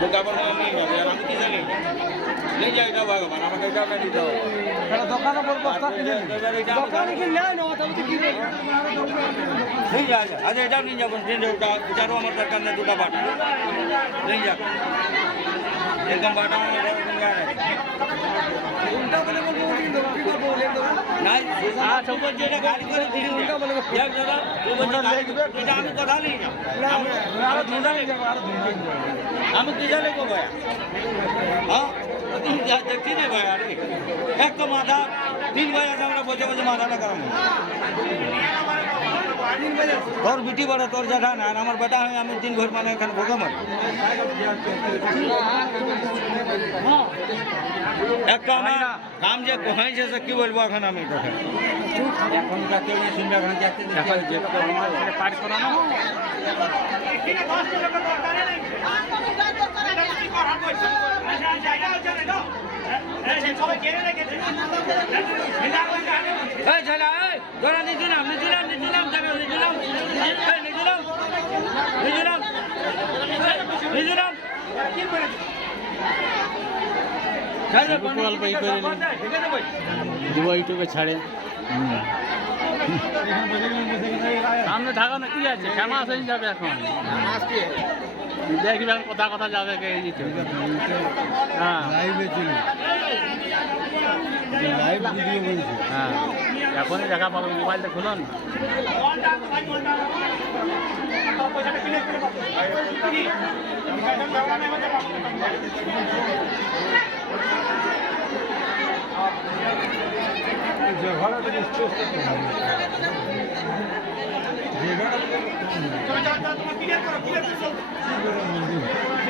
দোকান নিয়ে যাবে আর আমি কি জানি নিয়ে যাই না ভগবান আমাকে টাকা দিতে হবে দোকানে বলবো দোকানে কি নেয় না তাহলে তো কি নিয়ে যা আচ্ছা এটাও নিয়ে যাবেন এটারও আমার দরকার নেই দুটা বাটা নিয়ে যাক একদম বাটা আমার উল্টা বলে বলবো কি করবো নাই সবুজ যেটা গাড়ি করে দিন এটা আমি কথা নেই না আমি কি জানি গো ভাই হ্যাঁ দেখছি না ভাই আরে এক তো মাথা 3 ভাই আছে আমরা বসে বসে মাথাটা গরম তোর বিটি বড় তোর জ্যাঠা না আর আমার বেটা হয় আমি দিন ভর মানে এখানে ভোগে মারি একটা আমার কাম যে কোহাইছে সে কি বলবো এখন আমি তোকে এখন কাকে শুনবে এখন যাচ্ছে এখন যে আমার ছেলে পার করানো এই ছেলে এই ধরা নিছিলাম ইউটিউবে ছাড়ে সামনে থাকা না কি আছে ফেমাস হয়ে যাবে এখন দেখবি এখন কথা কথা যাবে হ্যাঁ লাইভ ভিডিও বলছি হ্যাঁ এখনই দেখা পাবো মোবাইলটা খুলুন যে ভাড়া